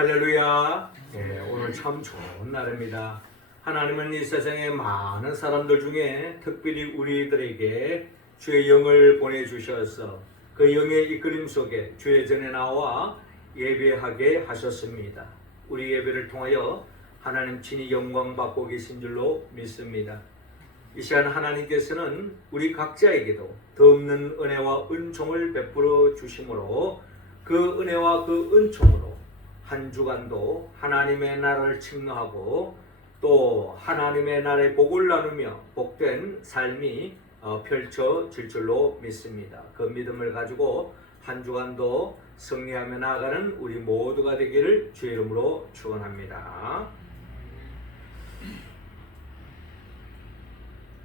할렐루야. 오늘 참 좋은 날입니다. 하나님은 이 세상에 많은 사람들 중에 특별히 우리들에게 주의 영을 보내주셔서 그 영의 이끌림 속에 주의 전에 나와 예배하게 하셨습니다. 우리 예배를 통하여 하나님 친히 영광 받고 계신 줄로 믿습니다. 이 시간 하나님께서는 우리 각자에게도 더 없는 은혜와 은총을 베풀어 주심으로 그 은혜와 그 은총으로 한 주간도 하나님의 나라를 증거하고 또 하나님의 나라의 복을 나누며 복된 삶이 펼쳐질 줄로 믿습니다. 그 믿음을 가지고 한 주간도 승리하며 나아가는 우리 모두가 되기를 주의 이름으로 축원합니다.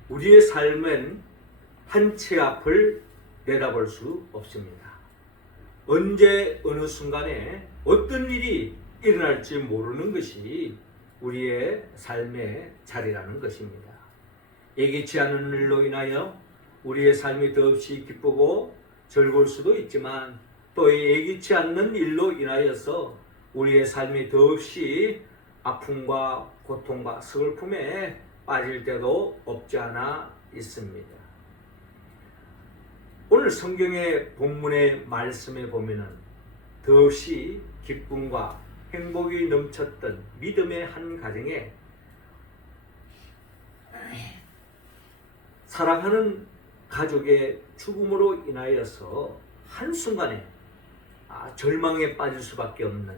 우리의 삶은 한 채 앞을 내다볼 수 없습니다. 언제 어느 순간에 어떤 일이 일어날지 모르는 것이 우리의 삶의 자리라는 것입니다. 예기치 않은 일로 인하여 우리의 삶이 더없이 기쁘고 즐거울 수도 있지만 또 예기치 않는 일로 인하여서 우리의 삶이 더없이 아픔과 고통과 슬픔에 빠질 때도 없지 않아 있습니다. 오늘 성경의 본문의 말씀에 보면은 더없이 기쁨과 행복이 넘쳤던 믿음의 한 가정에 사랑하는 가족의 죽음으로 인하여서 한순간에 절망에 빠질 수밖에 없는,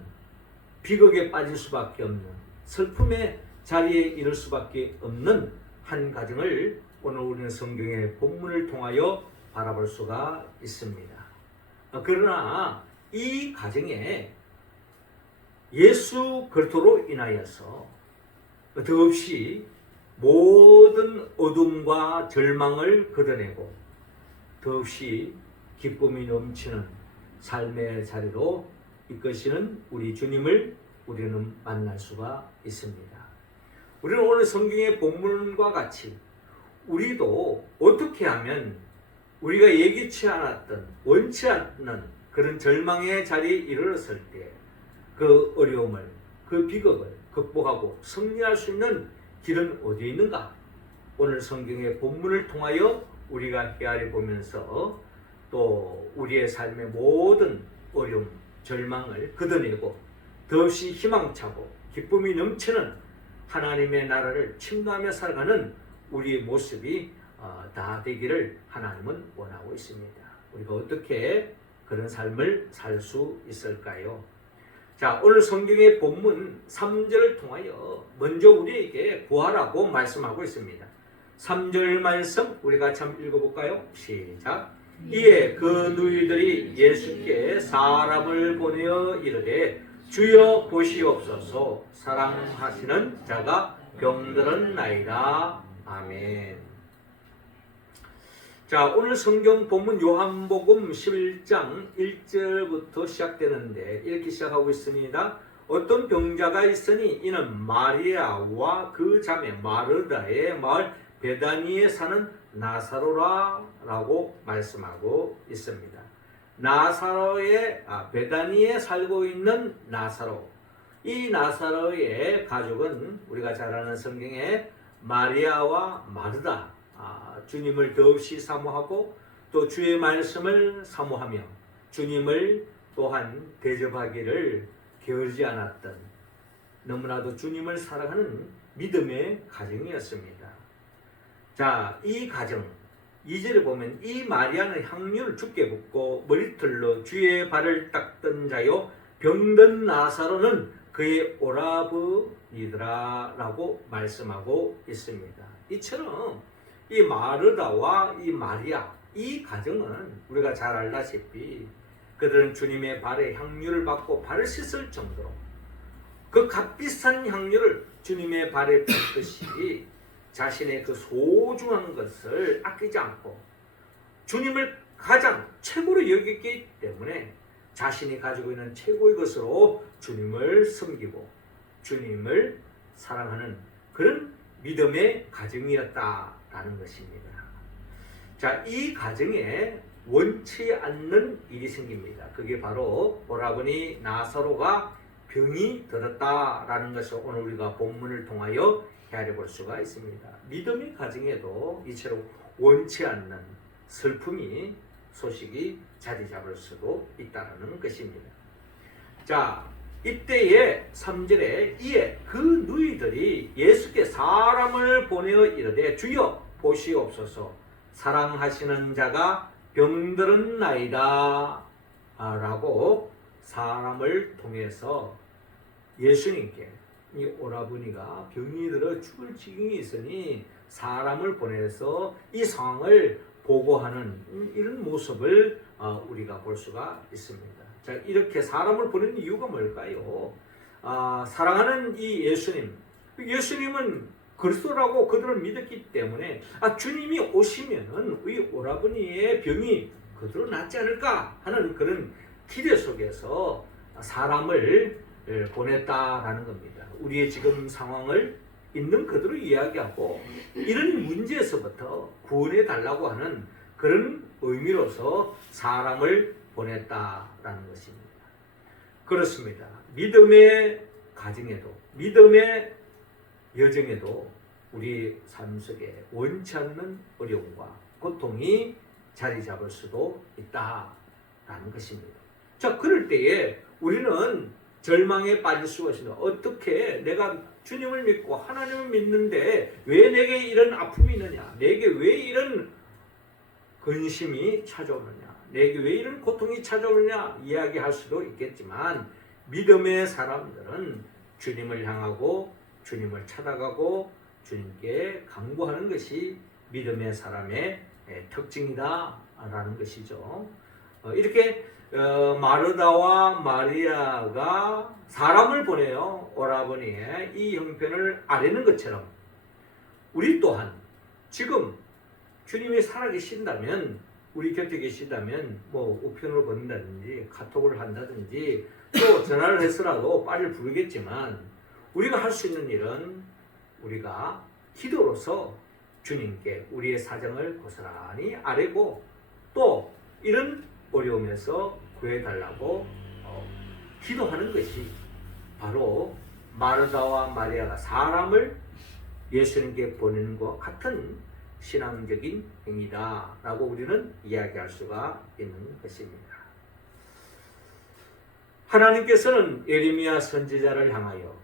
비극에 빠질 수밖에 없는, 슬픔의 자리에 이를 수밖에 없는 한 가정을 오늘 우리는 성경의 본문을 통하여 바라볼 수가 있습니다. 그러나 이 가정에 예수 그리스도로 인하여서 더없이 모든 어둠과 절망을 걷어내고 더없이 기쁨이 넘치는 삶의 자리로 이끄시는 우리 주님을 우리는 만날 수가 있습니다. 우리는 오늘 성경의 본문과 같이 우리도 어떻게 하면 우리가 예기치 않았던 원치 않는 그런 절망의 자리에 이르렀을 때 그 어려움을, 그 비극을 극복하고 승리할 수 있는 길은 어디에 있는가? 오늘 성경의 본문을 통하여 우리가 헤아려 보면서 또 우리의 삶의 모든 어려움, 절망을 걷어내고 더없이 희망차고 기쁨이 넘치는 하나님의 나라를 침노하며 살아가는 우리의 모습이 다 되기를 하나님은 원하고 있습니다. 우리가 어떻게 그런 삶을 살 수 있을까요? 자, 오늘 성경의 본문 3절을 통하여 먼저 우리에게 구하라고 말씀하고 있습니다. 3절 말씀 우리 같이 한번 읽어볼까요? 시작. 이에 그 누이들이 예수께 사람을 보내어 이르되 주여 보시옵소서, 사랑하시는 자가 병들었나이다. 아멘. 자, 오늘 성경 본문 요한복음 11장 1절부터 시작되는데 이렇게 시작하고 있습니다. 어떤 병자가 있으니 이는 마리아와 그 자매 마르다의 마을 베다니에 사는 나사로라고 말씀하고 있습니다. 베다니에 살고 있는 나사로. 이 나사로의 가족은 우리가 잘 아는 성경에 마리아와 마르다, 주님을 더없이 사모하고 또 주의 말씀을 사모하며 주님을 또한 대접하기를 게으르지 않았던 너무나도 주님을 사랑하는 믿음의 가정이었습니다. 자, 이 가정 2절에 보면 이 마리아는 향유를 주께 붓고 머리털로 주의 발을 닦던 자요 병든 나사로는 그의 오라버니더라 라고 말씀하고 있습니다. 이처럼 이 마르다와 이 마리아, 이 가정은 우리가 잘 알다시피 그들은 주님의 발에 향유를 받고 발을 씻을 정도로 그 값비싼 향유를 주님의 발에 붓듯이 자신의 그 소중한 것을 아끼지 않고 주님을 가장 최고로 여기기 때문에 자신이 가지고 있는 최고의 것으로 주님을 섬기고 주님을 사랑하는 그런 믿음의 가정이었다라는 것입니다. 자, 이 가정에 원치 않는 일이 생깁니다. 그게 바로 오라버니 나사로가 병이 들었다라는 것을 오늘 우리가 본문을 통하여 헤아려 볼 수가 있습니다. 믿음의 가정에도 이처럼 원치 않는 슬픔이 소식이 자리 잡을 수도 있다는 것입니다. 자, 이때에 3절에 이에 그 누이들이 예수께 사람을 보내어 이르되 주여 보시옵소서 사랑하시는 자가 병들었나이다 라고 사람을 통해서 예수님께 이 오라버니가 병이 들어 죽을 지경이 있으니 사람을 보내서 이 상황을 보고하는 이런 모습을 우리가 볼 수가 있습니다. 자, 이렇게 사람을 보내는 이유가 뭘까요? 사랑하는 이 예수님은 그리스도라고 그들은 믿었기 때문에 주님이 오시면은 이 오라버니의 병이 그대로 낫지 않을까 하는 그런 기대 속에서 사람을 보냈다라는 겁니다. 우리의 지금 상황을 있는 그대로 이야기하고 이런 문제에서부터 구원해 달라고 하는 그런 의미로서 사람을 보냈다라는 것입니다. 그렇습니다. 믿음의 가정에도 믿음의 여정에도 우리 삶 속에 원치 않는 어려움과 고통이 자리 잡을 수도 있다라는 것입니다. 자, 그럴 때에 우리는 절망에 빠질 수가 있습니다. 어떻게 내가 주님을 믿고 하나님을 믿는데 왜 내게 이런 아픔이 있느냐? 내게 왜 이런 근심이 찾아오느냐? 내게 왜 이런 고통이 찾아오느냐? 이야기할 수도 있겠지만 믿음의 사람들은 주님을 향하고 주님을 찾아가고 주님께 간구하는 것이 믿음의 사람의 특징이다라는 것이죠. 이렇게 마르다와 마리아가 사람을 보내어 오라버니의 이 형편을 아뢰는 것처럼 우리 또한 지금 주님이 살아계신다면 우리 곁에 계시다면 뭐 우편으로 보낸다든지 카톡을 한다든지 또 전화를 해서라도 빨리 부르겠지만 우리가 할 수 있는 일은 우리가 기도로서 주님께 우리의 사정을 고스란히 아뢰고 또 이런 어려움에서 구해달라고 기도하는 것이 바로 마르다와 마리아가 사람을 예수님께 보내는 것 같은 신앙적인 행위다라고 우리는 이야기할 수가 있는 것입니다. 하나님께서는 예레미야 선지자를 향하여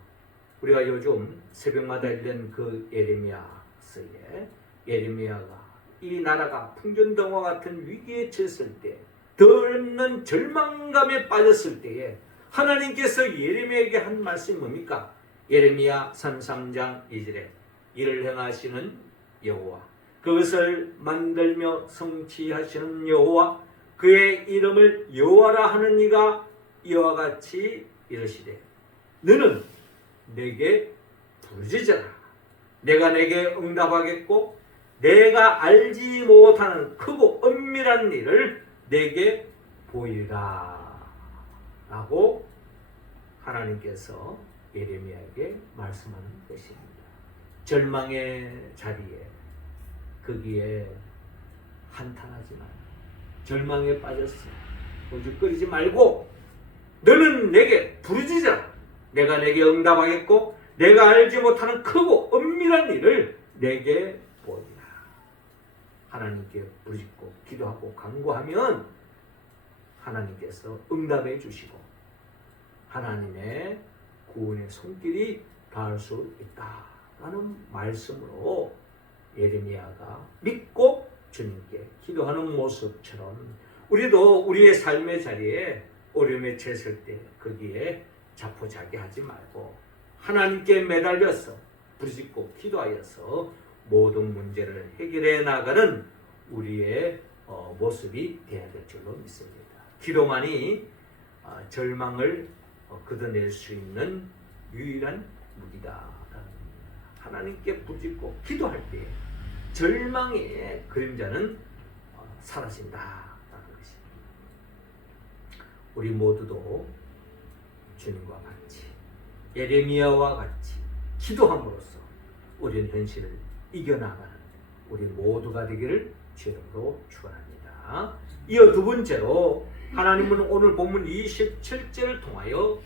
우리가 요즘 새벽마다 읽는 그 예레미야서에 예레미야가 이 나라가 풍전등화 같은 위기에 처했을 때 더 없는 절망감에 빠졌을 때에 하나님께서 예레미야에게 한 말씀이 뭡니까? 예레미야 33장 2절에 이를 행하시는 여호와 그것을 만들며 성취하시는 여호와 그의 이름을 여호와라 하는 이가 이와 같이 이르시되 너는 내게 부르짖어라 내가 내게 응답하겠고 내가 알지 못하는 크고 은밀한 일을 내게 보이라 라고 하나님께서 예레미야에게 말씀하는 것입니다. 절망의 자리에 거기에 한탄하지 마라. 절망에 빠졌어. 우죽거리지 말고 너는 내게 부르짖어라. 내가 내게 응답하겠고 내가 알지 못하는 크고 은밀한 일을 내게 보이라. 하나님께 부르짖고 기도하고 간구하면 하나님께서 응답해 주시고 하나님의 구원의 손길이 닿을 수 있다라는 말씀으로 예레미야가 믿고 주님께 기도하는 모습처럼 우리도 우리의 삶의 자리에 어려움에 처했을 때 거기에 자포자기하지 말고 하나님께 매달려서 부르짖고 기도하여서 모든 문제를 해결해 나가는 우리의 모습이 되어야 될 줄로 믿습니다. 기도만이 절망을 걷어낼 수 있는 유일한 무기다. 하나님께 부르짖고 기도할 때 절망의 그림자는 사라진다라는 것입니다. 우리 모두도 주님과 같이 예레미야와 같이 기도함으로써 우리는 현실을 이겨나가는 우리 모두가 되기를 주님으로 축원합니다. 이어 두 번째로 하나님은 오늘 본문 27절을 통하여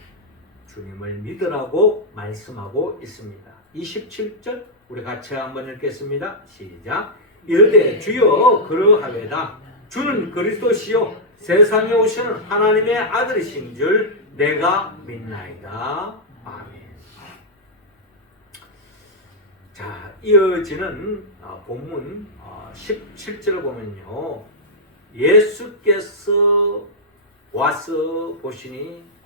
주님을 믿으라고 말씀하고 있습니다. 27절 우리 같이 한번 읽겠습니다. 시작. 이르되 주여 그러하외다. 주는 그리스도시요 세상에 오시는 하나님의 아들이신 줄 내가 믿나이다. 아멘. 자, 이어지는 본문 17절을 보면요, 예수께서 와서 보시니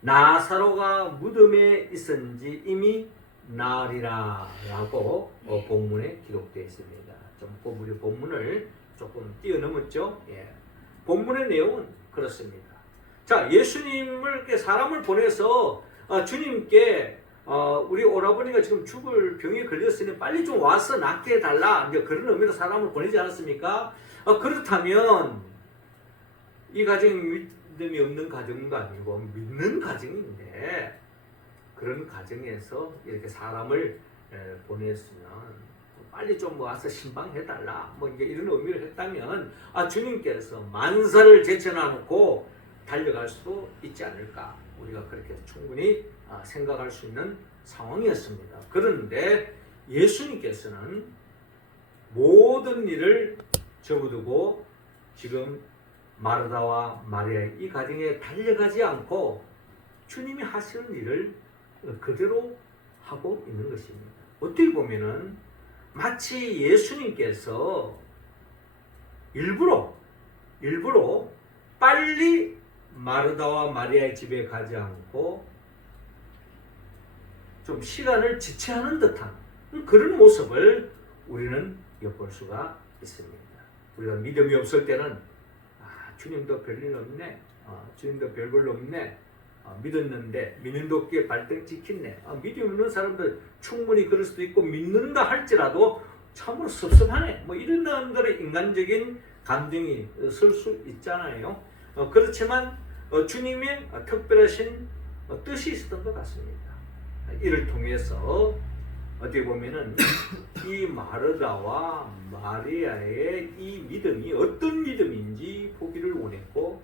나사로가 무덤에 있은지 이미 나으리라 라고 본문에 기록되어 있습니다. 좀 우리 본문을 조금 뛰어넘었죠. 예. 본문의 내용은 그렇습니다. 자, 예수님을 사람을 보내서 주님께 우리 오라버니가 지금 죽을 병에 걸렸으니 빨리 좀 와서 낫게 해달라, 이제 그런 의미로 사람을 보내지 않았습니까? 그렇다면 이 가정이 믿음이 없는 가정도 아니고 믿는 가정인데, 그런 가정에서 이렇게 사람을 보냈으면 빨리 좀 와서 신방해달라, 뭐 이제 이런 의미를 했다면 주님께서 만사를 제쳐놔놓고 달려갈 수도 있지 않을까, 우리가 그렇게 충분히 생각할 수 있는 상황이었습니다. 그런데 예수님께서는 모든 일을 접어두고 지금 마르다와 마리아의 이 가정에 달려가지 않고 주님이 하시는 일을 그대로 하고 있는 것입니다. 어떻게 보면은 마치 예수님께서 일부러 빨리 마르다와 마리아의 집에 가지 않고 좀 시간을 지체하는 듯한 그런 모습을 우리는 엿볼 수가 있습니다. 우리가 믿음이 없을 때는 주님도 별일 없네, 주님도 별볼 없네, 믿었는데 믿는 도끼에 발등 찍혔네, 믿음 없는 사람들 충분히 그럴 수도 있고 믿는다 할지라도 참으로 섭섭하네, 뭐 이런 사람들의 인간적인 감정이 설 수 있잖아요. 그렇지만 주님의 특별하신 뜻이 있었던 것 같습니다. 이를 통해서 어떻게 보면은 이 마르다와 마리아의 이 믿음이 어떤 믿음인지 보기를 원했고,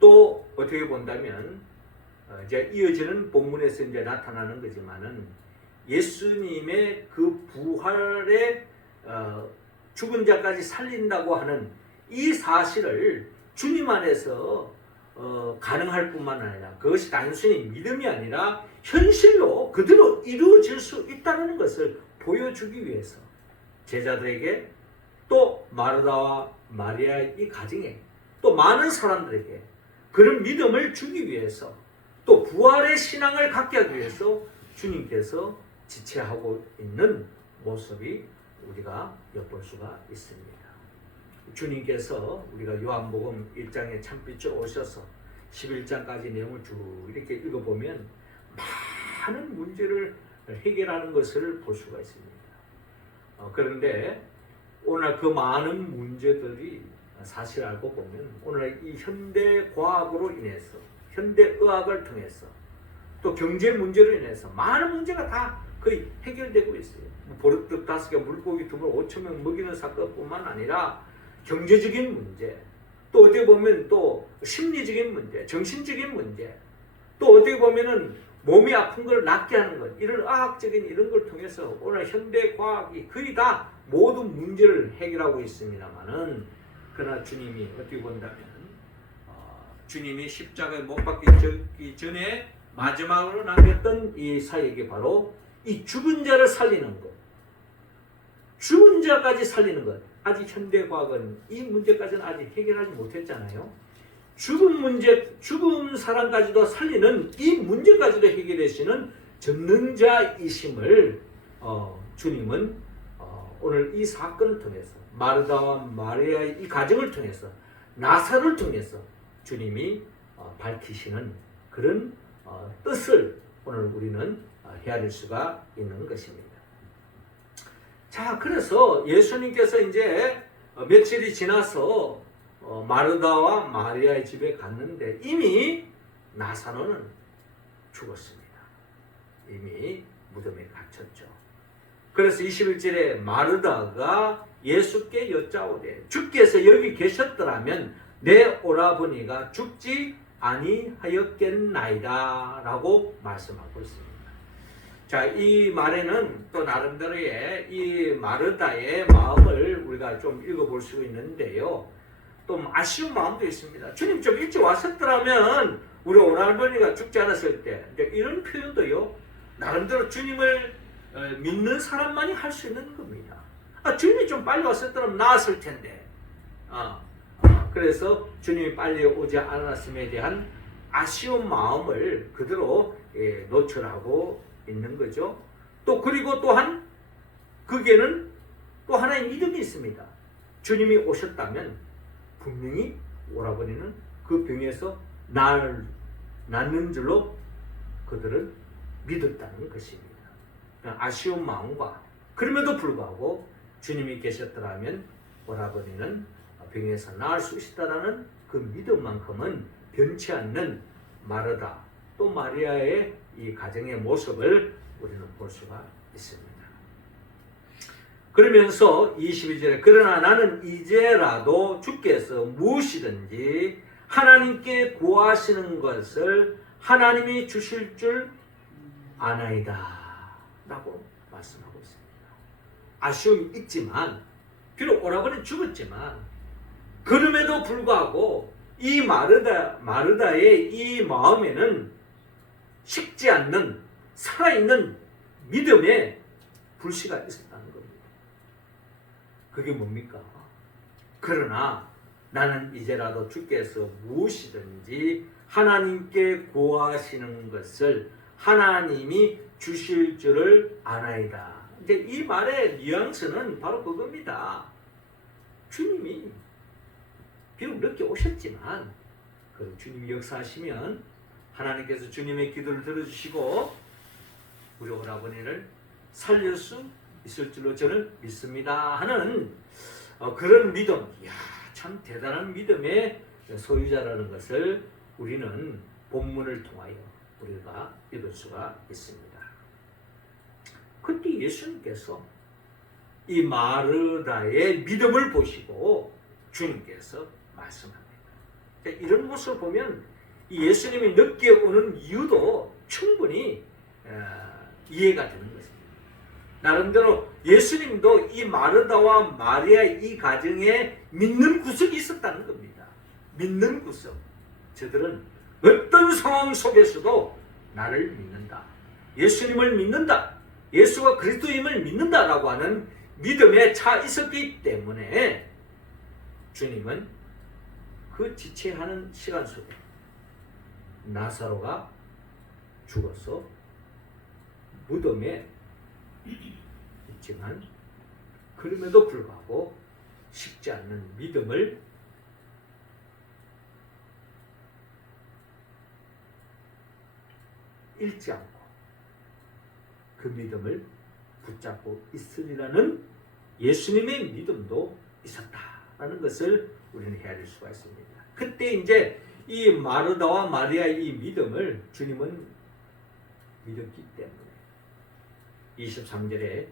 또 어떻게 본다면 이제 이어지는 본문에서 이제 나타나는 거지만은 예수님의 그 부활의 죽은 자까지 살린다고 하는 이 사실을 주님 안에서 가능할 뿐만 아니라 그것이 단순히 믿음이 아니라 현실로 그대로 이루어질 수 있다는 것을 보여주기 위해서 제자들에게, 또 마르다와 마리아의 이 가정에, 또 많은 사람들에게 그런 믿음을 주기 위해서, 또 부활의 신앙을 갖게 하기 위해서 주님께서 지체하고 있는 모습이 우리가 엿볼 수가 있습니다. 주님께서 우리가 요한복음 1장에 참빛으로 오셔서 11장까지 내용을 쭉 이렇게 읽어보면 많은 문제를 해결하는 것을 볼 수가 있습니다. 그런데 오늘 그 많은 문제들이 사실 알고 보면 오늘 이 현대 과학으로 인해서, 현대 의학을 통해서, 또 경제 문제로 인해서 많은 문제가 다 거의 해결되고 있어요. 버릇떡 5개, 물고기 2물 5,000명 먹이는 사건뿐만 아니라 경제적인 문제, 또 어떻게 보면 또 심리적인 문제, 정신적인 문제, 또 어떻게 보면은 몸이 아픈 걸 낫게 하는 것, 이런 의학적인 이런 걸 통해서 오늘 현대 과학이 거의 다 모든 문제를 해결하고 있습니다만은, 그러나 주님이 어떻게 본다면 주님이 십자가에 못 박히기 전에 마지막으로 남겼던 이 사역이 바로 이 죽은 자를 살리는 것, 죽은 자까지 살리는 것. 아직 현대 과학은 이 문제까지는 아직 해결하지 못했잖아요. 죽은 문제, 죽은 사람까지도 살리는 이 문제까지도 해결하시는 전능자이심을 주님은 오늘 이 사건을 통해서, 마르다와 마리아의 이 가정을 통해서, 나사로를 통해서 주님이 밝히시는 그런 뜻을 오늘 우리는 헤아릴 수가 있는 것입니다. 자, 그래서 예수님께서 이제 며칠이 지나서 마르다와 마리아의 집에 갔는데 이미 나사로는 죽었습니다. 이미 무덤에 갇혔죠. 그래서 21절에 마르다가 예수께 여짜오되 주께서 여기 계셨더라면 내 오라버니가 죽지 아니하였겠나이다 라고 말씀하고 있습니다. 자, 이 말에는 또 나름대로의 이 마르다의 마음을 우리가 좀 읽어볼 수 있는데요. 또 아쉬운 마음도 있습니다. 주님 좀 일찍 왔었더라면 우리 오날머니가 죽지 않았을 때, 이런 표현도요, 나름대로 주님을 믿는 사람만이 할 수 있는 겁니다. 주님이 좀 빨리 왔었더라면 나았을 텐데. 그래서 주님이 빨리 오지 않았음에 대한 아쉬운 마음을 그대로 노출하고 있는 거죠. 또 그리고 또한 거기에는 또 하나의 믿음이 있습니다. 주님이 오셨다면 분명히 오라버니는 그 병에서 낫는 줄로 그들은 믿었다는 것입니다. 아쉬운 마음과 그럼에도 불구하고 주님이 계셨더라면 오라버니는 병에서 나을 수 있다라는 그 믿음만큼은 변치 않는 마르다 또 마리아의 이 가정의 모습을 우리는 볼 수가 있습니다. 그러면서 22절에 그러나 나는 이제라도 주께서 무엇이든지 하나님께 구하시는 것을 하나님이 주실 줄 아나이다 라고 말씀하고 있습니다. 아쉬움이 있지만 비록 오라버니는 죽었지만 그럼에도 불구하고 이 마르다의 이 마음에는 식지 않는 살아있는 믿음의 불씨가 있었다는 겁니다. 그게 뭡니까? 그러나 나는 이제라도 주께서 무엇이든지 하나님께 구하시는 것을 하나님이 주실 줄을 아나이다. 이제 이 말의 뉘앙스는 바로 그겁니다. 주님이 비록 늦게 오셨지만 그 주님이 역사하시면 하나님께서 주님의 기도를 들어주시고 우리 오라버니를 살릴 수 있을 줄로 저는 믿습니다 하는 그런 믿음, 이야, 참 대단한 믿음의 소유자라는 것을 우리는 본문을 통하여 우리가 읽을 수가 있습니다. 그때 예수님께서 이 마르다의 믿음을 보시고 주님께서 말씀합니다. 이런 모습을 보면 예수님이 늦게 오는 이유도 충분히 이해가 되는 것입니다. 나름대로 예수님도 이 마르다와 마리아의 이 가정에 믿는 구석이 있었다는 겁니다. 믿는 구석. 저들은 어떤 상황 속에서도 나를 믿는다. 예수님을 믿는다. 예수가 그리스도임을 믿는다라고 하는 믿음에 차 있었기 때문에 주님은 그 지체하는 시간 속에 나사로가 죽어서 무덤에 있지만 그럼에도 불구하고 식지 않는 믿음을 잃지 않고 그 믿음을 붙잡고 있으리라는 예수님의 믿음도 있었다라는 것을 우리는 헤아릴 수가 있습니다. 그때 이제 이 마르다와 마리아의 이 믿음을 주님은 믿었기 때문에 23절에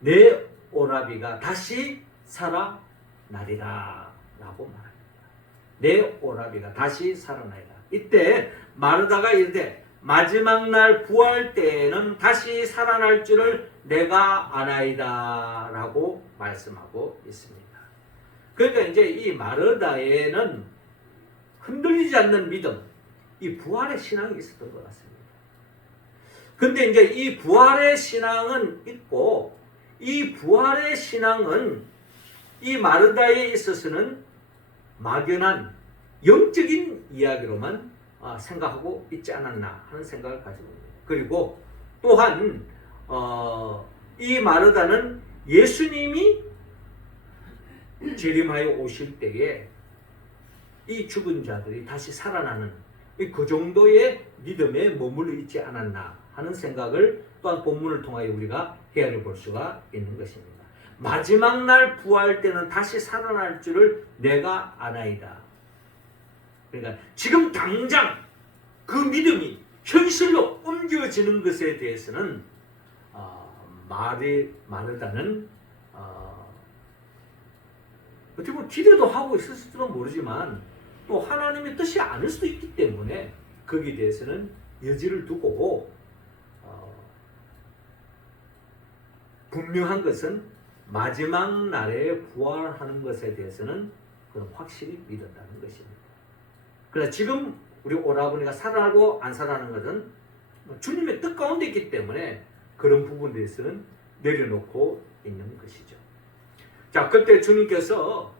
내 오라비가 다시 살아나리라 라고 말합니다. 내 오라비가 다시 살아나리라. 이때 마르다가 이르되 마지막 날 부활 때에는 다시 살아날 줄을 내가 아나이다 라고 말씀하고 있습니다. 그러니까 이제 이 마르다에는 흔들리지 않는 믿음, 이 부활의 신앙이 있었던 것 같습니다. 근데 이제 이 부활의 신앙은 있고 이 부활의 신앙은 이 마르다에 있어서는 막연한 영적인 이야기로만 생각하고 있지 않았나 하는 생각을 가지고 있습니다. 그리고 또한 이 마르다는 예수님이 재림하여 오실 때에 이 죽은 자들이 다시 살아나는 그 정도의 믿음에 머물러 있지 않았나 하는 생각을 또한 본문을 통하여 우리가 헤아려 볼 수가 있는 것입니다. 마지막 날 부활 때는 다시 살아날 줄을 내가 아나이다. 그러니까 지금 당장 그 믿음이 현실로 옮겨지는 것에 대해서는 마르다는 어떻게 보면 기대도 하고 있었을지도 모르지만 또 하나님의 뜻이 아닐 수도 있기 때문에 거기에 대해서는 여지를 두고 분명한 것은 마지막 날에 부활하는 것에 대해서는 그건 확실히 믿었다는 것입니다. 그러나 지금 우리 오라버니가 살아나고 안 살아나는 것은 주님의 뜻 가운데 있기 때문에 그런 부분에 대해서는 내려놓고 있는 것이죠. 자, 그때 주님께서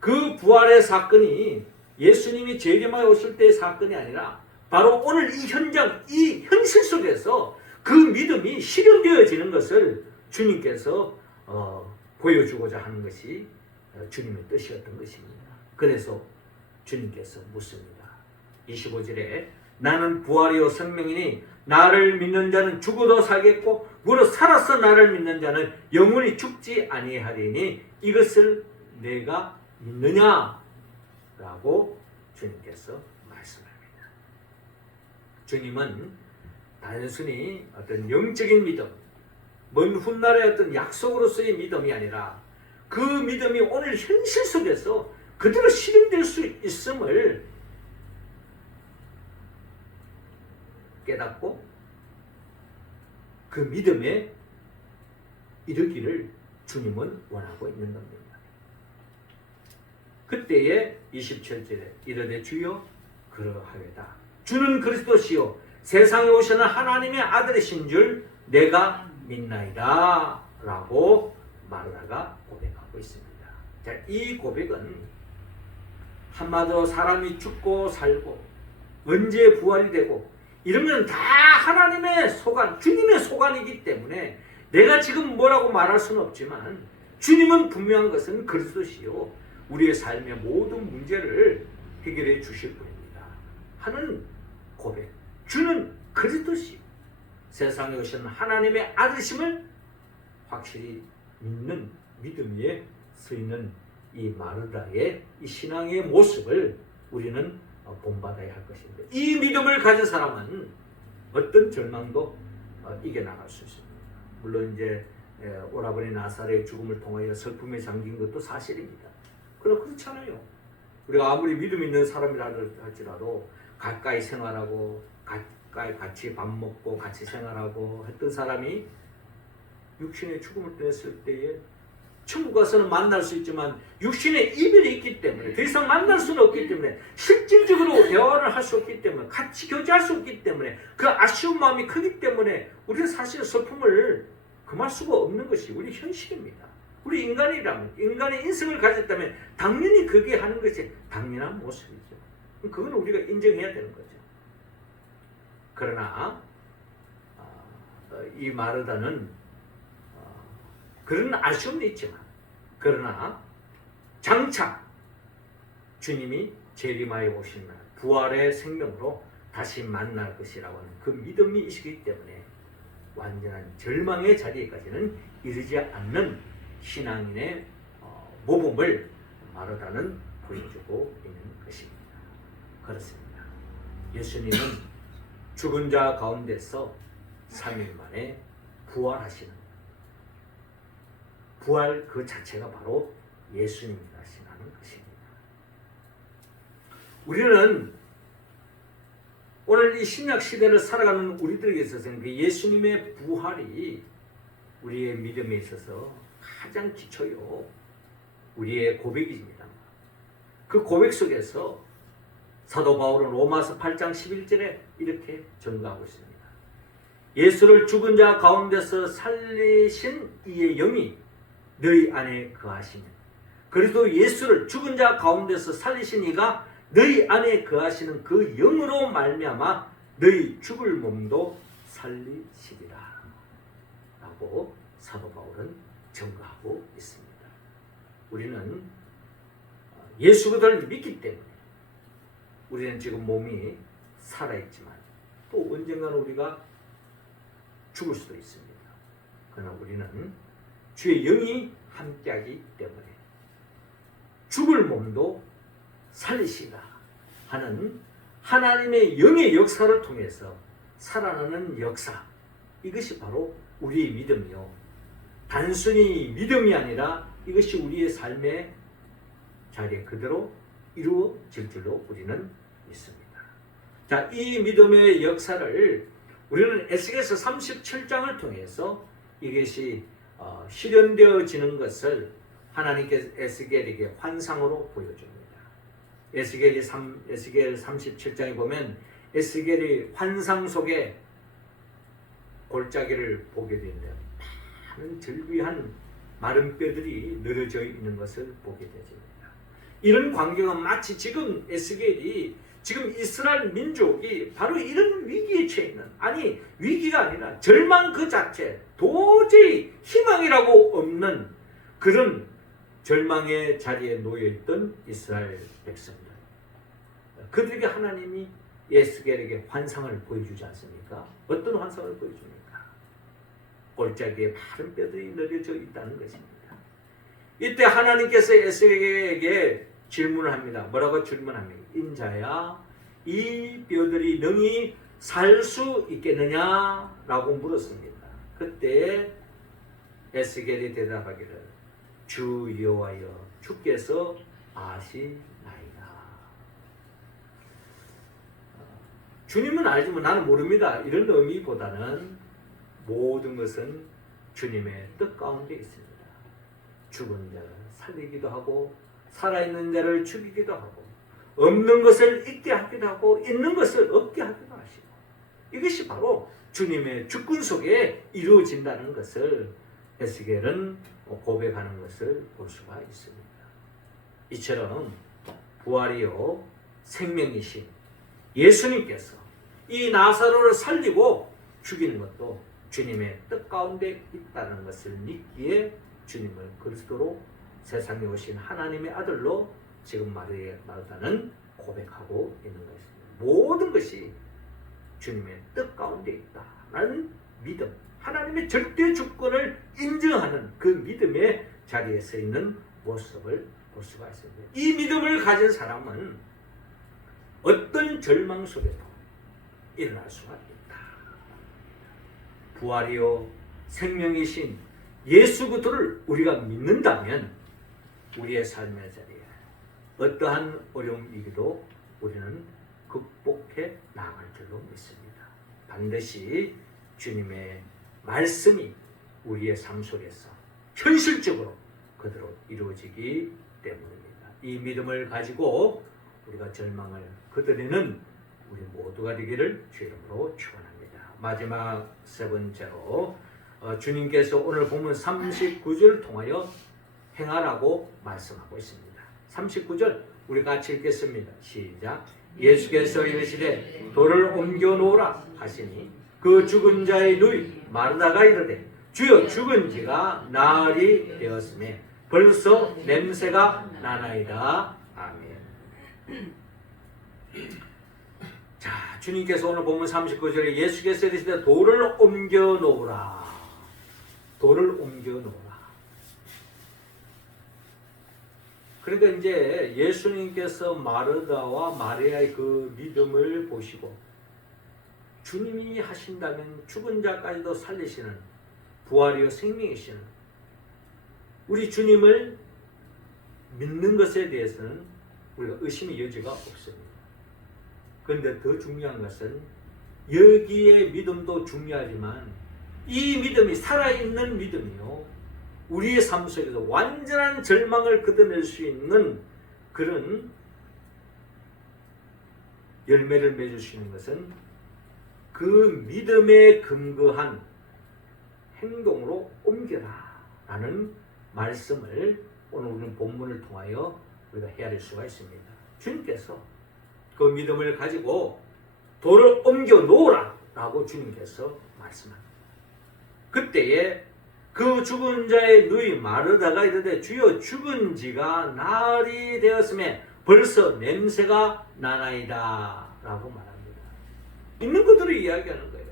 그 부활의 사건이 예수님이 재림하여 오실 때의 사건이 아니라 바로 오늘 이 현장, 이 현실 속에서 그 믿음이 실현되어지는 것을 주님께서 보여주고자 하는 것이 주님의 뜻이었던 것입니다. 그래서 주님께서 묻습니다. 25절에 나는 부활이요 생명이니 나를 믿는 자는 죽어도 살겠고 무릇 살아서 나를 믿는 자는 영원히 죽지 아니하리니 이것을 내가 믿느냐? 라고 주님께서 말씀합니다. 주님은 단순히 어떤 영적인 믿음, 먼 훗날의 어떤 약속으로서의 믿음이 아니라 그 믿음이 오늘 현실 속에서 그대로 실현될 수 있음을 깨닫고 그 믿음에 이르기를 주님은 원하고 있는 겁니다. 그때에 27절에 이르되 주여 그러하여다. 주는 그리스도시요 세상에 오시는 하나님의 아들이신 줄 내가 믿나이다 라고 마르다가 고백하고 있습니다. 자, 이 고백은 한마디로 사람이 죽고 살고 언제 부활이 되고 이러면 다 하나님의 소관, 주님의 소관이기 때문에 내가 지금 뭐라고 말할 수는 없지만 주님은 분명한 것은 그리스도시요 우리의 삶의 모든 문제를 해결해 주실 분입니다 하는 고백. 주는 그리스도시요 세상에 오신 하나님의 아들이심을 확실히 믿는 믿음 위에 서 있는 이 마르다의 이 신앙의 모습을 우리는 본받아야 할 것입니다. 이 믿음을 가진 사람은 어떤 절망도 이겨나갈 수 있습니다. 물론 이제 오라버니 나사렛의 죽음을 통하여 슬픔에 잠긴 것도 사실입니다. 그러나 그렇잖아요. 우리가 아무리 믿음 있는 사람이라 할지라도 가까이 생활하고 가까이 같이 밥 먹고 같이 생활하고 했던 사람이 육신의 죽음을 떠났을 때에 천국 가서는 만날 수 있지만 육신의 이별이 있기 때문에 더 이상 만날 수는 없기 때문에 실질적으로 대화를 할 수 없기 때문에 같이 교제할 수 없기 때문에 그 아쉬운 마음이 크기 때문에 우리는 사실 슬픔을 금할 수가 없는 것이 우리 현실입니다. 우리 인간이라면 인간의 인생을 가졌다면 당연히 그게 하는 것이 당연한 모습이죠. 그건 우리가 인정해야 되는 거죠. 그러나 이 마르다는 그런 아쉬움이 있지만 그러나 장차 주님이 재림하여 오신 날 부활의 생명으로 다시 만날 것이라고 하는 그 믿음이 있기 때문에 완전한 절망의 자리에까지는 이르지 않는 신앙인의 모범을 마르다는 보여주고 있는 것입니다. 그렇습니다. 예수님은 죽은 자 가운데서 3일 만에 부활하시는 부활 그 자체가 바로 예수님이라시는 것입니다. 우리는 오늘 이 신약 시대를 살아가는 우리들에게 있어서는 그 예수님의 부활이 우리의 믿음에 있어서 가장 기초요 우리의 고백입니다. 그 고백 속에서 사도 바울은 로마서 8장 11절에 이렇게 증거하고 있습니다. 예수를 죽은 자 가운데서 살리신 이의 영이 너희 안에 거하시면 그래도 예수를 죽은 자 가운데서 살리신 이가 너희 안에 거하시는 그 영으로 말미암아 너희 죽을 몸도 살리시리라 라고 사도 바울은 증거하고 있습니다. 우리는 예수 그들을 믿기 때문에 우리는 지금 몸이 살아있지만 또 언젠가는 우리가 죽을 수도 있습니다. 그러나 우리는 주의 영이 함께하기 때문에 죽을 몸도 살리시라 하는 하나님의 영의 역사를 통해서 살아나는 역사, 이것이 바로 우리의 믿음이요 단순히 믿음이 아니라 이것이 우리의 삶의 자리에 그대로 이루어질 줄로 우리는 믿습니다. 자, 이 믿음의 역사를 우리는 에스겔서 37장을 통해서 이것이 실현되어지는 것을 하나님께서 에스겔에게 환상으로 보여줍니다. 에스겔 37장에 보면 에스겔이 환상 속에 골짜기를 보게 되는데 많은 절비한 마른 뼈들이 늘어져 있는 것을 보게 되십니다. 이런 광경은 마치 지금 에스겔이 지금 이스라엘 민족이 바로 이런 위기에 처해 있는, 아니 위기가 아니라 절망 그 자체, 도저히 희망이라고 없는 그런 절망의 자리에 놓여있던 이스라엘 백성들, 그들에게 하나님이 에스겔에게 환상을 보여주지 않습니까? 어떤 환상을 보여줍니까? 골짜기에 마른 뼈들이 늘어져 있다는 것입니다. 이때 하나님께서 에스겔에게 질문을 합니다. 뭐라고 질문합니까? 인자야, 이 뼈들이 능히 살 수 있겠느냐? 라고 물었습니다. 그때 에스겔이 대답하기를 주 여호와여, 주께서 아시나이다. 주님은 알지만 나는 모릅니다. 이런 의미보다는 모든 것은 주님의 뜻 가운데 있습니다. 죽은 자를 살리기도 하고 살아있는 자를 죽이기도 하고 없는 것을 있게 하기도 하고 있는 것을 없게 하기도 하시고, 이것이 바로 주님의 주권 속에 이루어진다는 것을 에스겔은 고백하는 것을 볼 수가 있습니다. 이처럼 부활이요 생명이신 예수님께서 이 나사로를 살리고 죽이는 것도 주님의 뜻 가운데 있다는 것을 믿기에 주님을 그리스도로 세상에 오신 하나님의 아들로 지금 마르다는 고백하고 있는 것입니다. 모든 것이 주님의 뜻 가운데 있다라는 믿음, 하나님의 절대 주권을 인정하는 그 믿음의 자리에 서 있는 모습을 볼 수가 있습니다. 이 믿음을 가진 사람은 어떤 절망 속에도 일어날 수가 있다. 부활이요 생명이신 예수 그리스도를 우리가 믿는다면 우리의 삶의 자리에 어떠한 어려움 위기도 우리는 극복해 나갈 줄로 믿습니다. 반드시 주님의 말씀이 우리의 삶 속에서 현실적으로 그대로 이루어지기 때문입니다. 이 믿음을 가지고 우리가 절망을 거두는 우리 모두가 되기를 주 이름으로 축원합니다. 마지막 세 번째로 주님께서 오늘 본문 39절 통하여 행하라고 말씀하고 있습니다. 39절 우리 같이 읽겠습니다. 시작. 예수께서 이르시되 돌을 옮겨 놓으라 하시니 그 죽은 자의 누이 마르다가 이르되 주여 죽은 지가 나흘이 되었으며 벌써 냄새가 나나이다. 아멘. 자, 주님께서 오늘 본문 39절에 예수께서 이르시되 돌을 옮겨 놓으라. 돌을 옮겨 놓으라. 그러니까 이제 예수님께서 마르다와 마리아의 그 믿음을 보시고 주님이 하신다면 죽은 자까지도 살리시는 부활이요 생명이시는 우리 주님을 믿는 것에 대해서는 우리가 의심의 여지가 없습니다. 그런데 더 중요한 것은 여기에 믿음도 중요하지만 이 믿음이 살아있는 믿음이요 우리의 삶 속에서 완전한 절망을 걷어낼 수 있는 그런 열매를 맺을 수 있는 것은 그 믿음에 근거한 행동으로 옮겨라 라는 말씀을 오늘 우리는 본문을 통하여 우리가 헤아릴 수가 있습니다. 주님께서 그 믿음을 가지고 돌을 옮겨 놓으라 라고 주님께서 말씀합니다. 그때에 그 죽은 자의 누이 마르다가 이르되 주여 죽은 지가 나흘이 되었음에 벌써 냄새가 나나이다 라고 말합니다. 있는 그대로 이야기하는 거예요.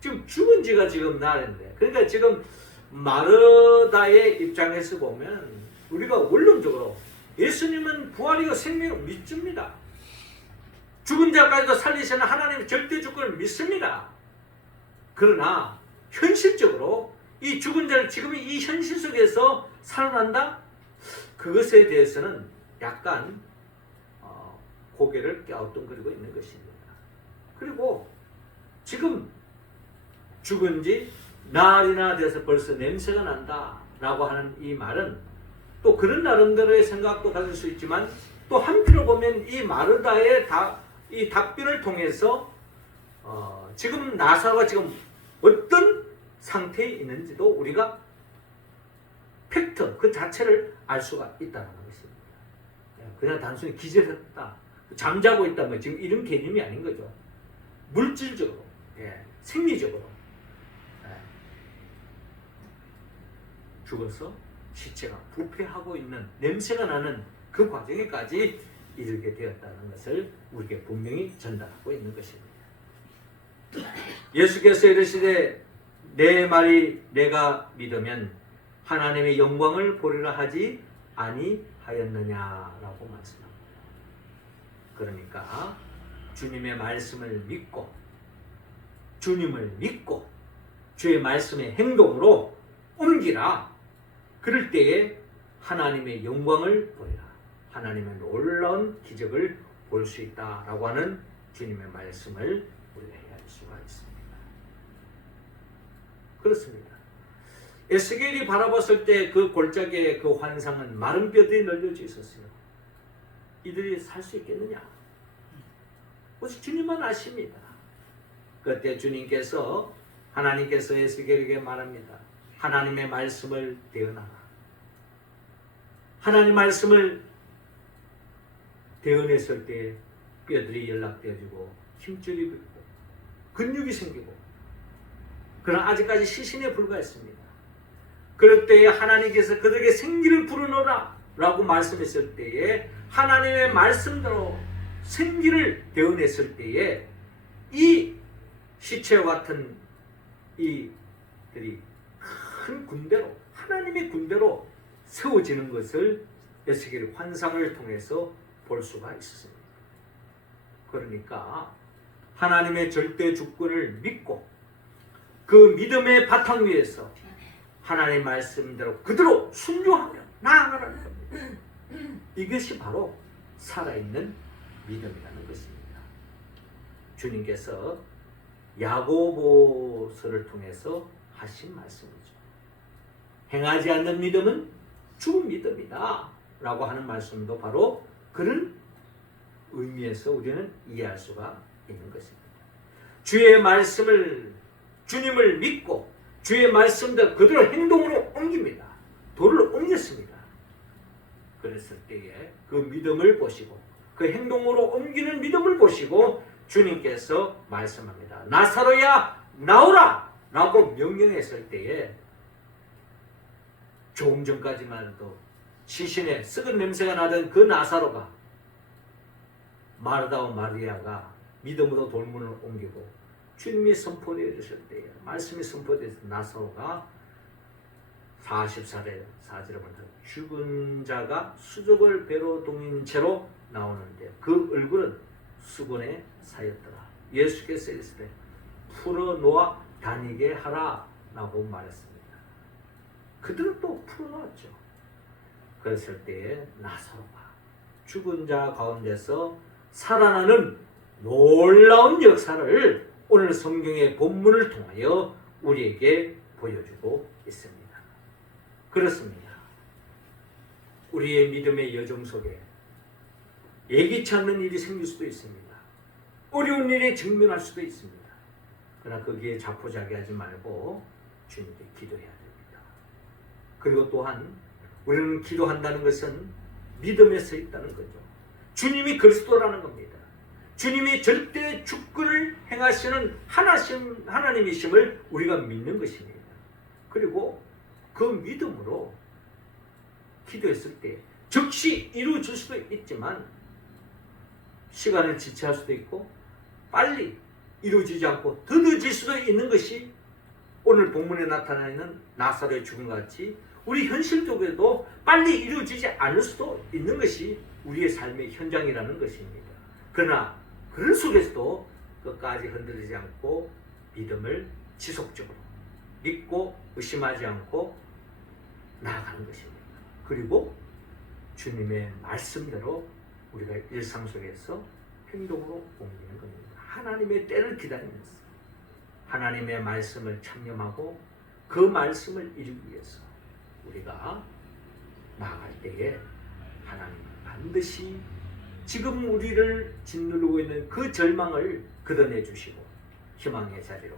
지금 죽은 지가 지금 나흘인데, 그러니까 지금 마르다의 입장에서 보면 우리가 원론적으로 예수님은 부활이고 생명을 믿습니다. 죽은 자까지도 살리시는 하나님의 절대 주권을 믿습니다. 그러나 현실적으로 이 죽은 자를 지금 이 현실 속에서 살아난다? 그것에 대해서는 약간 고개를 갸우뚱거리고 있는 것입니다. 그리고 지금 죽은 지 날이나 돼서 벌써 냄새가 난다 라고 하는 이 말은 또 그런 나름대로의 생각도 가질 수 있지만 또 한편으로 보면 이 마르다의 이 답변을 통해서 지금 나사로가 지금 어떤 상태에 있는지도 우리가 팩트 그 자체를 알 수가 있다는 것입니다. 그냥 단순히 기절했다, 잠자고 있다, 뭐 지금 이런 개념이 아닌 거죠. 물질적으로, 생리적으로 죽어서 시체가 부패하고 있는 냄새가 나는 그 과정에까지 이르게 되었다는 것을 우리에게 분명히 전달하고 있는 것입니다. 예수께서 이르시되 내 말이 내가 믿으면 하나님의 영광을 보리라 하지 아니하였느냐라고 말씀합니다. 그러니까 주님의 말씀을 믿고 주님을 믿고 주의 말씀의 행동으로 옮기라. 그럴 때에 하나님의 영광을 보리라. 하나님의 놀라운 기적을 볼 수 있다라고 하는 주님의 말씀을 우리가 해야 할 수가 있습니다. 그렇습니다. 에스겔이 바라봤을 때 그 골짜기의 그 환상은 마른 뼈들이 널려져 있었어요. 이들이 살 수 있겠느냐? 오직 주님만 아십니다. 그때 주님께서 하나님께서 에스겔에게 말합니다. 하나님의 말씀을 대언하라. 하나님 말씀을 대언했을 때 뼈들이 연락되어지고 힘줄이 붙고 근육이 생기고 그러나 아직까지 시신에 불과했습니다. 그럴 때에 하나님께서 그들에게 생기를 불어넣어라 라고 말씀했을 때에 하나님의 말씀대로 생기를 대언했을 때에 이 시체와 같은 이들이 큰 군대로 하나님의 군대로 세워지는 것을 에스겔의 환상을 통해서 볼 수가 있습니다. 그러니까 하나님의 절대 주권을 믿고 그 믿음의 바탕 위에서 하나님의 말씀대로 그대로 순종하며 나아가라는 겁니다. 이것이 바로 살아있는 믿음이라는 것입니다. 주님께서 야고보서를 통해서 하신 말씀이죠. 행하지 않는 믿음은 죽은 믿음이다 라고 하는 말씀도 바로 그런 의미에서 우리는 이해할 수가 있는 것입니다. 주의 말씀을 주님을 믿고 주의 말씀대로 그대로 행동으로 옮깁니다. 도를 옮겼습니다. 그랬을 때에 그 믿음을 보시고 그 행동으로 옮기는 믿음을 보시고 주님께서 말씀합니다. 나사로야 나오라 라고 명령했을 때에 조금 전까지만 해도 시신에 썩은 냄새가 나던 그 나사로가 마르다와 마리아가 믿음으로 돌문을 옮기고 주님이 선포되어 주실 때에 말씀이 선포되어서 나사로가 40살에 사지를 보면 죽은 자가 수족을 배로 동인 채로 나오는데 그 얼굴은 수건에 사였더라. 예수께서 이르시되 풀어놓아 다니게 하라 라고 말했습니다. 그들은 또 풀어놓았죠. 그랬을 때에 나사로가 죽은 자 가운데서 살아나는 놀라운 역사를 오늘 성경의 본문을 통하여 우리에게 보여주고 있습니다. 그렇습니다. 우리의 믿음의 여정 속에 예기치 않는 일이 생길 수도 있습니다. 어려운 일에 직면할 수도 있습니다. 그러나 거기에 자포자기하지 말고 주님께 기도해야 됩니다. 그리고 또한 우리는 기도한다는 것은 믿음에 서 있다는 거죠. 주님이 그리스도라는 겁니다. 주님이 절대 주권을 행하시는 하나님이심을 우리가 믿는 것입니다. 그리고 그 믿음으로 기도했을 때 즉시 이루어질 수도 있지만 시간을 지체할 수도 있고 빨리 이루어지지 않고 더 늦어질 수도 있는 것이 오늘 본문에 나타나 있는 나사로의 죽음과 같이 우리 현실적으로도 빨리 이루어지지 않을 수도 있는 것이 우리의 삶의 현장이라는 것입니다. 그러나 그런 속에서도 끝까지 흔들리지 않고 믿음을 지속적으로 믿고 의심하지 않고 나아가는 것입니다. 그리고 주님의 말씀대로 우리가 일상 속에서 행동으로 옮기는 겁니다. 하나님의 때를 기다리면서 하나님의 말씀을 참념하고 그 말씀을 이루기 위해서 우리가 나아갈 때에 하나님은 반드시 지금 우리를 짓누르고 있는 그 절망을 걷어내 주시고 희망의 자리로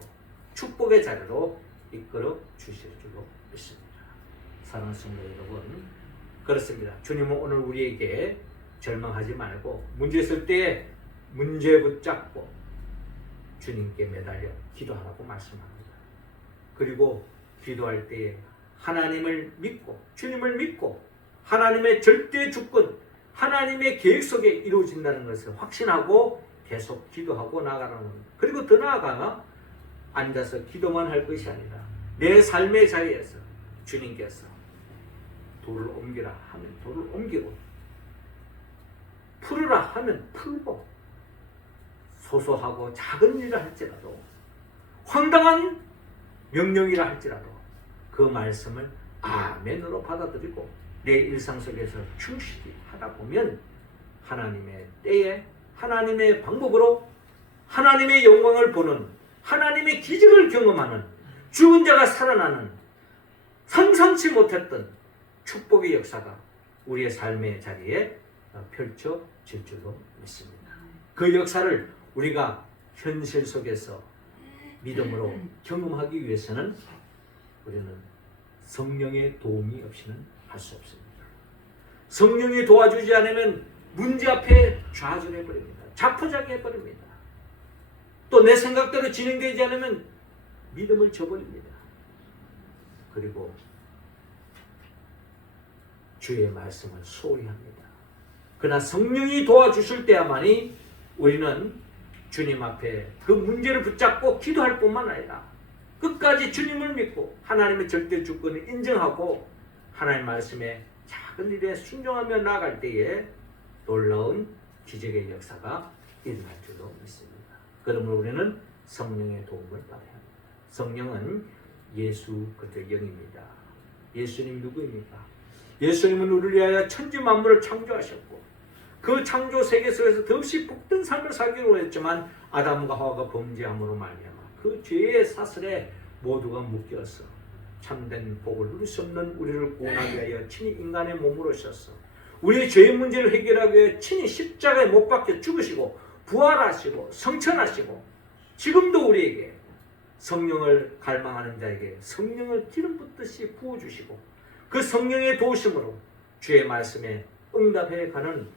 축복의 자리로 이끌어 주실 줄로 믿습니다. 사랑하는 성도 여러분, 그렇습니다. 주님은 오늘 우리에게 절망하지 말고 문제 있을 때 문제 붙잡고 주님께 매달려 기도하라고 말씀합니다. 그리고 기도할 때에 하나님을 믿고 주님을 믿고 하나님의 절대 주권 하나님의 계획 속에 이루어진다는 것을 확신하고 계속 기도하고 나아가는 겁니다. 그리고 더 나아가 앉아서 기도만 할 것이 아니라 내 삶의 자리에서 주님께서 돌을 옮기라 하면 돌을 옮기고 풀으라 하면 풀고 소소하고 작은 일을 할지라도 황당한 명령이라 할지라도 그 말씀을 아멘으로 받아들이고 내 일상 속에서 충실히 하다 보면 하나님의 때에 하나님의 방법으로 하나님의 영광을 보는 하나님의 기적을 경험하는 죽은 자가 살아나는 상상치 못했던 축복의 역사가 우리의 삶의 자리에 펼쳐질 줄로 믿습니다. 그 역사를 우리가 현실 속에서 믿음으로 경험하기 위해서는 우리는 성령의 도움이 없이는 할 수 없습니다. 성령이 도와주지 않으면 문제 앞에 좌절해버립니다. 자포자기해버립니다. 또 내 생각대로 진행되지 않으면 믿음을 저버립니다. 그리고 주의 말씀을 소홀히 합니다. 그러나 성령이 도와주실 때야만이 우리는 주님 앞에 그 문제를 붙잡고 기도할 뿐만 아니라 끝까지 주님을 믿고 하나님의 절대 주권을 인정하고 하나님 말씀에 작은 일에 순종하며 나아갈 때에 놀라운 기적의 역사가 일어날 줄로 믿습니다. 그러므로 우리는 성령의 도움을 받아야 합니다. 성령은 예수 그리스도의 영입니다. 예수님 누구입니까? 예수님은 우리를 위하여 천지 만물을 창조하셨고 그 창조 세계 속에서 더없이 복된 삶을 살기로 했지만 아담과 하와가 범죄함으로 말미암아 그 죄의 사슬에 모두가 묶여서 참된 복을 누릴 수 없는 우리를 구원하기 위하여 친히 인간의 몸으로 오셔서 우리의 죄의 문제를 해결하기 위해 친히 십자가에 못 박혀 죽으시고 부활하시고 성천하시고 지금도 우리에게 성령을 갈망하는 자에게 성령을 기름 붓듯이 부어주시고 그 성령의 도우심으로 주의 말씀에 응답해 가는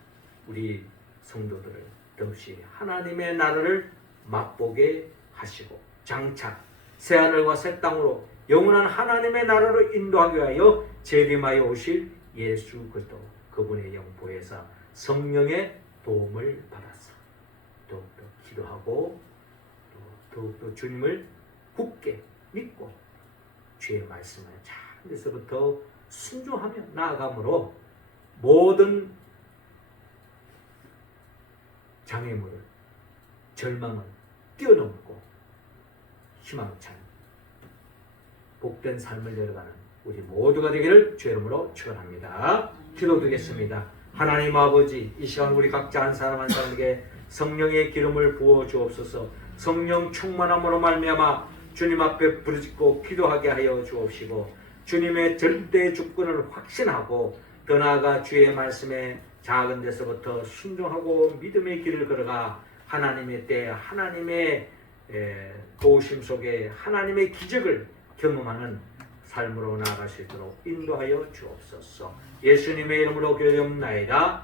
우리 성도들을 더없이 하나님의 나라를 맛보게 하시고 장차 새하늘과 새 땅으로 영원한 하나님의 나라로 인도하기 위하여 재림하여 오실 예수 그리스도 그분의 영보에서 성령의 도움을 받아서 더욱더 기도하고 더욱더 주님을 굳게 믿고 주의 말씀을 잘 데서부터 순종하며 나아감으로 모든 장애물을 절망을 뛰어넘고 희망찬 복된 삶을 열어가는 우리 모두가 되기를 주의 이름으로 축원합니다. 기도드리겠습니다. 하나님 아버지, 이 시간 우리 각자 한 사람 한 사람에게 성령의 기름을 부어 주옵소서. 성령 충만함으로 말미암아 주님 앞에 부르짖고 기도하게 하여 주옵시고 주님의 절대 주권을 확신하고 더 나아가 주의 말씀에 작은 데서부터 순종하고 믿음의 길을 걸어가 하나님의 때 하나님의 도우심 속에 하나님의 기적을 경험하는 삶으로 나아갈 수 있도록 인도하여 주옵소서. 예수님의 이름으로 기도하옵나이다.